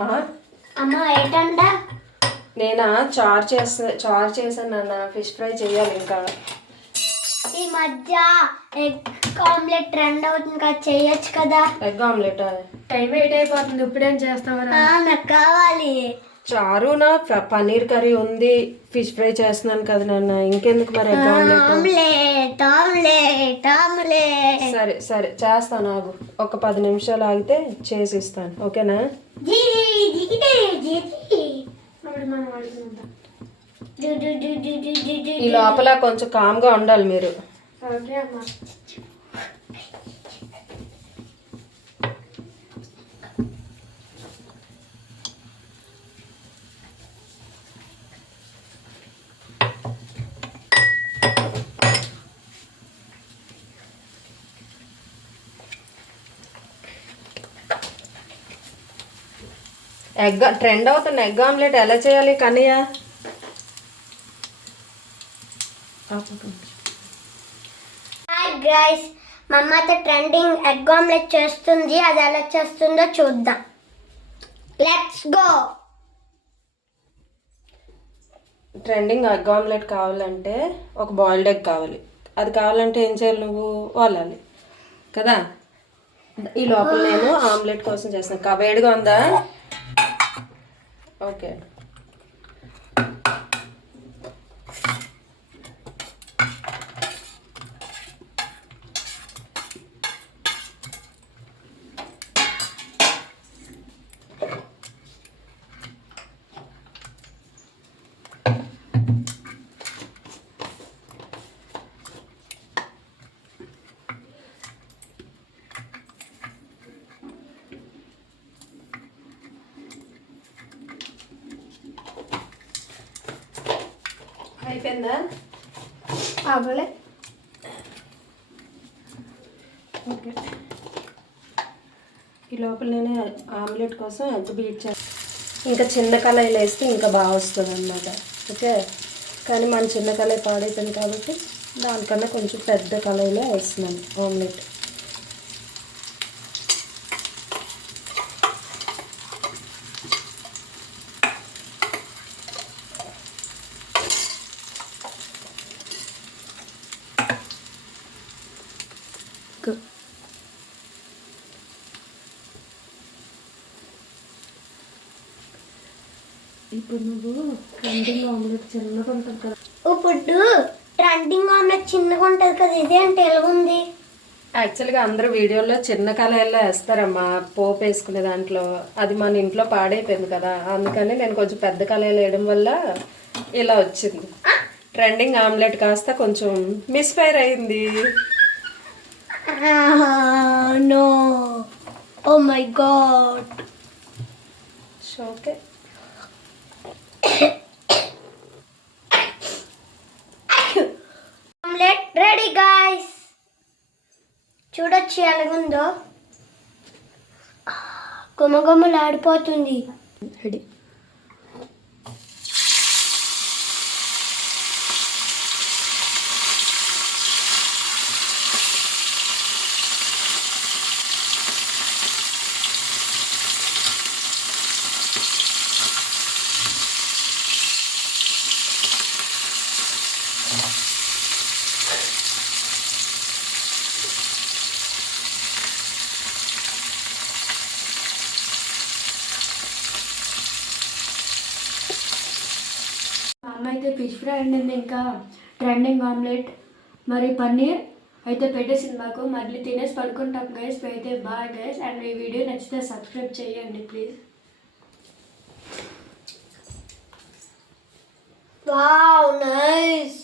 ఏటంటావు? అమ్మ ఏటంటా? నేనా చారు చేశాను నాన్న. ఫిష్ ఫ్రై చేయాలి ఇంకా. ఈ మధ్య ఎగ్ ఆమ్లెట్ ట్రెండ్ అవుతుంది కదా, చేయొచ్చు కదా. ఎగ్ ఆమ్లెట్ టైం 8 అయిపోతుంది, ఇప్పుడేం చేస్తావరా? నాకు కావాలి. చారునా పన్నీర్ కర్రీ ఉంది, ఫిష్ ఫ్రై చేస్తున్నాను కదా నాన్న, ఇంకెందుకు మరి egg omelette? Omelette omelette omelette. సరే సరే చేస్తాను, ఆగు. ఒక 10 నిమిషాలు ఆగితే చేసి ఇస్తాను, ఓకేనా? ఈ లోపల కొంచెం కామ్గా ఉండాలి మీరు. ఓకే అమ్మా. ఎగ్ ట్రెండ్ అవుతున్న ఎగ్ ఆమ్లెట్ ఎలా చేయాలి కన్నయ్య? హాయ్ గైస్, మా అమ్మతో ట్రెండింగ్ ఎగ్ ఆమ్లెట్ చేస్తుంది. అది ఎలా చేస్తుందో చూద్దాం. Let's go. Trending egg omelette కావాలంటే ఒక బాయిల్డ్ ఎగ్ కావాలి. అది కావాలంటే ఏం చేయాలి, నువ్వు వాళ్ళాలి కదా. ఈ లోపల నేను ఆమ్లెట్ కోసం చేస్తాను. వేడిగా ఉందా? ఓకే. అయిపోయిందా? అవ్వలే. ఓకే. ఈ లోపల నేను ఆమ్లెట్ కోసం ఎగ్ బీట్ చేస్తాను. ఇంకా చిన్న కళాయిలు వేస్తే ఇంకా బాగా వస్తుంది అన్నమాట. ఓకే, కానీ మన చిన్న కళాయి పాడైపోయింది కాబట్టి దానికన్నా కొంచెం పెద్ద కళాయిలో వేస్తున్నాను ఆమ్లెట్. ఇప్పుడు నువ్వు ట్రెండింగ్ ఆమ్లెట్ చిన్నగా ఉంటుంది కదా. ఇప్పుడు ట్రెండింగ్ ఆమ్లెట్ చిన్నగా ఉంటుంది కదా, ఇదేంటి ఎలాగుంది? యాక్చువల్గా అందరూ వీడియోలో చిన్న కళాయిల్లో వేస్తారమ్మా పోపు వేసుకునే దాంట్లో. అది మన ఇంట్లో పాడైపోయింది కదా, అందుకని నేను కొంచెం పెద్ద కళాయిలు వేయడం వల్ల ఇలా వచ్చింది. ట్రెండింగ్ ఆమ్లెట్ కాస్త కొంచెం మిస్ఫైర్ అయింది. No, oh my god. Okay, omelette ready guys. చూడొచ్చు ఎలాగుందో, గుమగుమలాడిపోతుంది. రెడీ. మా అమ్మ అయితే ఫిష్ ఫ్రై అండింది, ఇంకా ట్రెండింగ్ ఆమ్లెట్ మరి పన్నీర్ అయితే పెట్టేసింది మాకు. మళ్ళీ తినేసి పడుకుంటాం గైస్. అయితే బాయ్ గైస్. అండ్ ఈ వీడియో నచ్చితే సబ్స్క్రైబ్ చేయండి ప్లీజ్. Wow, nice.